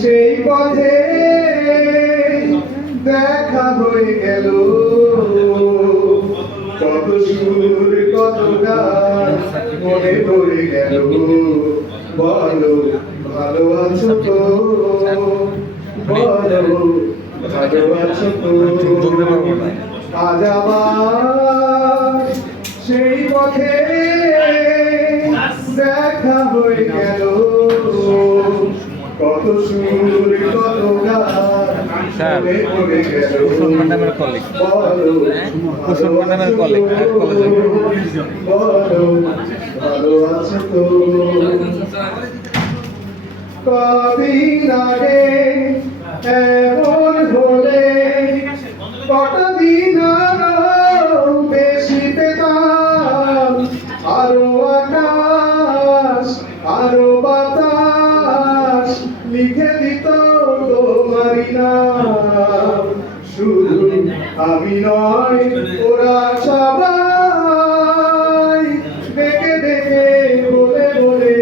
সেই পথে দেখা হয়ে গেল, কত সুর কত গান মনে পড়ে গেল। বলো ভালো আছো তো, বলো ভালো আছো তো। আজ আবার সেই পথে দেখা হয়ে গেল, কত সুর কত গান মনে পড়ে গেল। বলো বলো ভালো আছো তো। কদিন আগে এমন হলে কতদিন আরো বেশি পেতাম, আরো আকাশ আরো বাতাস লিখে দিত তোমারই নাম। শুধু আমি নয়, ওরা সবাই ডেকে ডেকে বলে বলে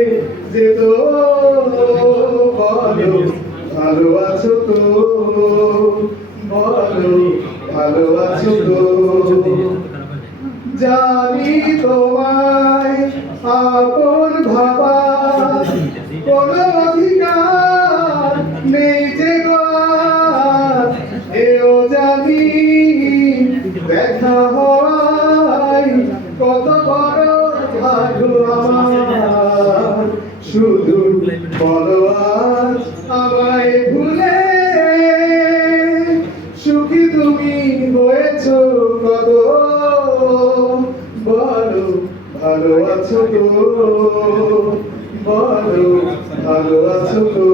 যেত, বলো ভালো আছো তো, বলো ভালো আছো তো। জানি তোমায় আপন ভাবার কোনো অধিকার নেই যে গো, এও জানি দেখা হওয়ায় কত বড় ভাগ্য আমার। শুধু বলো আজ আমায় ভুলে সুখী তুমি হয়েছো কত, বলো ভালো আছো তো, বলো ভালো আছো তো।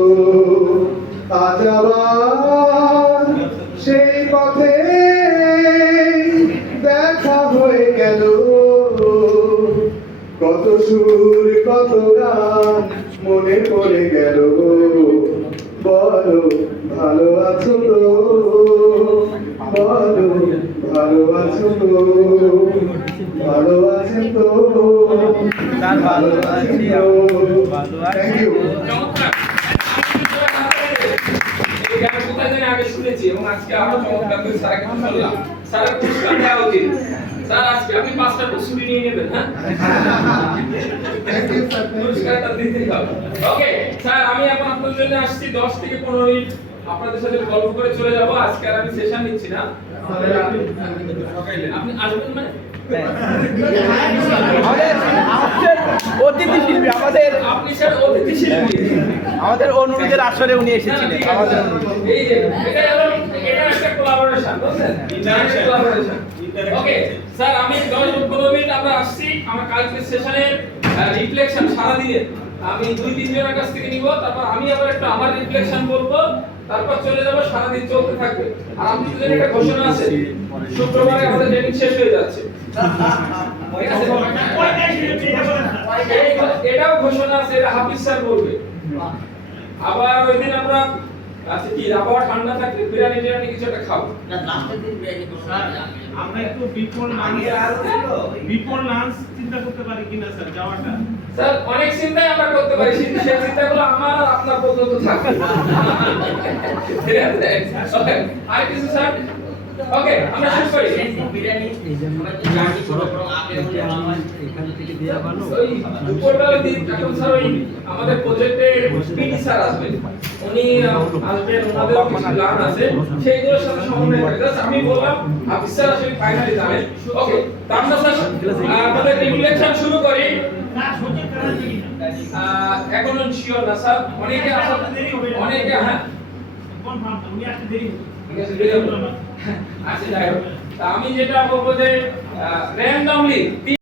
আজ আবার সেই পথে দেখা হয়ে গেল, কত সুর কত গান মনে পড়ে গেল। বলো ভালো আছো তো, বলো ভালো আছো তো, ভালো আছেন তো, ভালো আছেন তো। Thank you. আগে শুনেছি এবং আজকে আমরা চমৎকার করে স্যারকে শুনলাম। স্যারের পুরস্কার দেওয়া উচিত। স্যার আজকে আপনি 5টা প্রস্তুতি নিয়ে নেবেন, হ্যাঁ? পুরস্কারটা দিতেই হবে। ওকে স্যার, আমি এখন আপনাদের জন্য আসছি 10 থেকে 15 মিনিট আপনাদের সাথে গল্প করে চলে যাব। আজকে আর আমি সেশন নিচ্ছি না। আপনি আসবেন মানে অতিথি শিল্পী আমাদের, আপনি স্যার অতিথি শিল্পী। আমাদের অনুরোধের আসরে উনি এসেছিলেন। আমাদের এই যে এটা একটা কোলাবোরেশন, বুঝছেন? International collaboration. ওকে স্যার, আমি 10-15 মিনিট আমরা আসছি। আমার কালকে সেশনের রিফ্লেকশন সারা দিনের আমি 2-3 জনের কাছ থেকে নিব, তারপর আমি আবার একটা আমার রিফ্লেকশন বলবো, তারপর চলে যাব, সারা দিন চলতে থাকবে। আর আপনাদের একটা ঘোষণা আছে, শুক্রবারে আমাদের ট্রেনিং শেষ হয়ে যাচ্ছে। ঠিক আছে? এটাও ঘোষণা আছে, এটা হাফিজ স্যার বলবে। আবার ওই দিন আমরা আচ্ছা কি আবহাওয়া ঠান্ডা থাকলে বিরিয়ানি টিরিয়ানি কিছু একটা খাবো না, লাস্টের দিন বিরিয়ানি করব। আমরা একটু বিফোর লাঞ্চ চিন্তা করতে পারি কিনা স্যার যাওয়াটা? স্যার অনেক চিন্তাই আমরা করতে পারি, কিন্তু সেই চিন্তাগুলো আমার আর আপনার পর্যন্ত থাকবে। ঠিক আছে? ওকে আর কিছু স্যার? ওকে আমরা শুরু করি। বিরিয়ানি আমরা তো জানি বরং আগে হলে আমার এখান থেকে দেয়া ভালো। ওই উপরবেলা দিন এখন স্যার ওই আমাদের প্রজেক্টের পিটি স্যার আসবেন, উনি আসবেন, ওনাদের কিছু প্ল্যান আছে সেইগুলোর সাথে সমন্বয় করে। জাস্ট আমি বললাম হাফিজ স্যার আসলে ফাইনালি যাবেন। ওকে তারপর স্যার আমাদের রিফ্লেকশন শুরু করি। এখনো শিওর না স্যার, অনেকে আসাতে দেরি হবে, অনেকে হ্যাঁ কনফার্ম উনি আসতে দেরি হবে। ঠিক আছে দেরি হবে। আচ্ছা যাই হোক, তা আমি যেটা বলবো যে র্যান্ডমলি